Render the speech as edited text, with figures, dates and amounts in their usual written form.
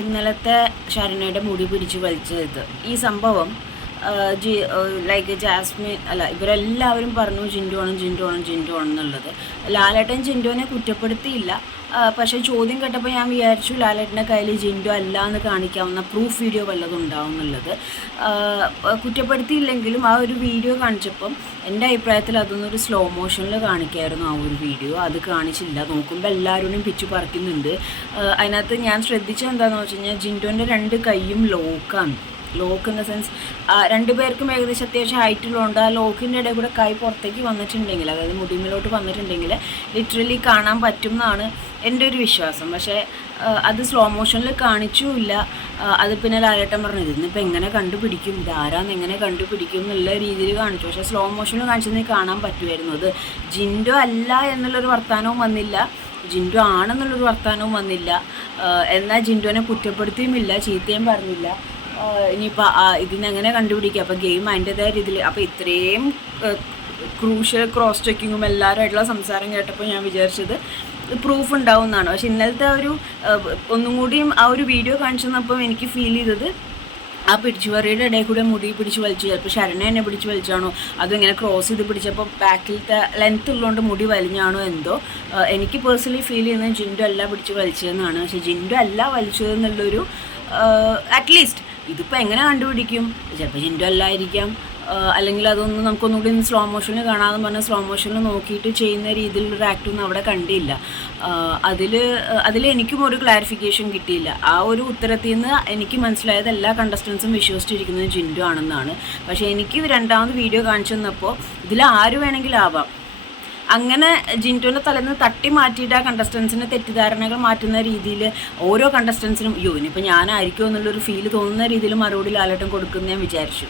ഇന്നലത്തെ ശരണയുടെ മുടി പിടിച്ച് വലിച്ചത് ഈ സംഭവം ലൈക്ക് ജാസ്മിൻ അല്ല ഇവരെല്ലാവരും പറഞ്ഞു ജിൻഡു ആണ് എന്നുള്ളത്. ലാലേട്ടൻ ജിൻഡുവിനെ കുറ്റപ്പെടുത്തിയില്ല. പക്ഷേ ചോദ്യം കേട്ടപ്പോൾ ഞാൻ വിചാരിച്ചു ലാലേട്ടൻ്റെ കയ്യിൽ ജിൻഡു അല്ല എന്ന് കാണിക്കാവുന്ന പ്രൂഫ് വീഡിയോ വല്ലതും ഉണ്ടാവും എന്നുള്ളത്. കുറ്റപ്പെടുത്തിയില്ലെങ്കിലും ആ ഒരു വീഡിയോ കാണിച്ചപ്പം എൻ്റെ അഭിപ്രായത്തിൽ അതൊന്നൊരു സ്ലോ മോഷനിൽ കാണിക്കായിരുന്നു ആ ഒരു വീഡിയോ. അത് കാണിച്ചില്ല. നോക്കുമ്പോൾ എല്ലാവരും പിച്ചു പറിക്കുന്നുണ്ട്. അതിനകത്ത് ഞാൻ ശ്രദ്ധിച്ചത് എന്താണെന്ന് വെച്ച് കഴിഞ്ഞാൽ ജിൻഡുവിൻ്റെ 2 കൈയും ലോക്കാണ്. ലോക്ക് ഇൻ ദ സെൻസ് രണ്ടുപേർക്കും ഏകദേശം അത്യാവശ്യം ഹൈറ്റിലുണ്ട്. ആ ലോക്കിൻ്റെ ഇടയിൽ കൂടെ കൈ പുറത്തേക്ക് വന്നിട്ടുണ്ടെങ്കിൽ, അതായത് മുടിമിലോട്ട് വന്നിട്ടുണ്ടെങ്കിൽ ലിറ്ററലി കാണാൻ പറ്റും എന്നാണ് എൻ്റെ ഒരു വിശ്വാസം. പക്ഷേ അത് സ്ലോ മോഷനിൽ കാണിച്ചുമില്ല. അത് പിന്നെ ലാലേട്ടൻ പറഞ്ഞത് ഇന്നിപ്പോൾ എങ്ങനെ കണ്ടുപിടിക്കും, ഇതാരാന്ന് എങ്ങനെ കണ്ടുപിടിക്കും എന്നുള്ള രീതിയിൽ കാണിച്ചു. പക്ഷേ സ്ലോ മോഷനിൽ കാണിച്ചെങ്കിൽ കാണാൻ പറ്റുമായിരുന്നു. അത് ജിൻഡു അല്ല എന്നുള്ളൊരു വർത്തമാനവും വന്നില്ല, ജിൻഡു ആണെന്നുള്ളൊരു വർത്തമാനവും വന്നില്ല. എന്നാൽ ജിൻഡുവിനെ കുറ്റപ്പെടുത്തിയുമില്ല, ചീത്തയും പറഞ്ഞില്ല. ഇനിയിപ്പോൾ ഇതിനെങ്ങനെ കണ്ടുപിടിക്കുക? അപ്പോൾ ഗെയിം അതിൻ്റെതായ രീതിയിൽ. അപ്പോൾ ഇത്രയും ക്രൂഷ്യൽ ക്രോസ് ചെക്കിങ്ങും എല്ലാവരുമായിട്ടുള്ള സംസാരം കേട്ടപ്പോൾ ഞാൻ വിചാരിച്ചത് പ്രൂഫ് ഉണ്ടാവും എന്നാണ്. പക്ഷെ ഇന്നലത്തെ ഒന്നും കൂടിയും ആ ഒരു വീഡിയോ കാണിച്ചു തന്നപ്പോൾ എനിക്ക് ഫീൽ ചെയ്തത് ആ പിടിച്ചുപറിയുടെ ഇടയിൽ കൂടെ മുടി പിടിച്ച് വലിച്ചു. ചിലപ്പോൾ ശരണ എന്നെ പിടിച്ച് വലിച്ചാണോ, അതിങ്ങനെ ക്രോസ് ചെയ്ത് പിടിച്ചപ്പോൾ ബാക്കിലത്തെ ലെങ്ത് ഉള്ളതുകൊണ്ട് മുടി വലിഞ്ഞാണോ എന്തോ. എനിക്ക് പേഴ്സണലി ഫീൽ ചെയ്യുന്നത് ജിൻഡു അല്ല പിടിച്ച് വലിച്ചതെന്നാണ്. പക്ഷേ ജിൻഡു അല്ല വലിച്ചതെന്നുള്ളൊരു അറ്റ്ലീസ്റ്റ് ഇതിപ്പോൾ എങ്ങനെ കണ്ടുപിടിക്കും? ചിലപ്പോൾ ജിൻഡു അല്ലായിരിക്കാം, അല്ലെങ്കിൽ അതൊന്നും നമുക്കൊന്നുകൂടി സ്ലോ മോഷനിൽ കാണാമെന്ന് പറഞ്ഞാൽ സ്ലോ മോഷനിൽ നോക്കിയിട്ട് ചെയ്യുന്ന രീതിയിലൊരു ആക്ടൊന്നും അവിടെ കണ്ടില്ല. അതിൽ എനിക്കും ഒരു ക്ലാരിഫിക്കേഷൻ കിട്ടിയില്ല. ആ ഒരു ഉത്തരത്തിൽ നിന്ന് എനിക്ക് മനസ്സിലായത് എല്ലാ കണ്ടസ്റ്റൻസും വിശ്വസിച്ചിരിക്കുന്നത് ജിൻഡു ആണെന്നാണ്. പക്ഷേ എനിക്ക് രണ്ടാമത് വീഡിയോ കാണിച്ചു തന്നപ്പോൾ ഇതിൽ ആര് വേണമെങ്കിലും ആവാം. അങ്ങനെ ജിൻഡുവിൻ്റെ തലേന്ന് തട്ടി മാറ്റിയിട്ട് ആ കണ്ടസ്റ്റൻസിൻ്റെ തെറ്റിദ്ധാരണകൾ മാറ്റുന്ന രീതിയിൽ ഓരോ കണ്ടസ്റ്റൻസിനും ഇനിയിപ്പോൾ ഞാനായിരിക്കുമോ എന്നുള്ളൊരു ഫീല് തോന്നുന്ന രീതിയിൽ മറുപടി ലാലേട്ടൻ കൊടുക്കുന്ന ഞാൻ വിചാരിച്ചു.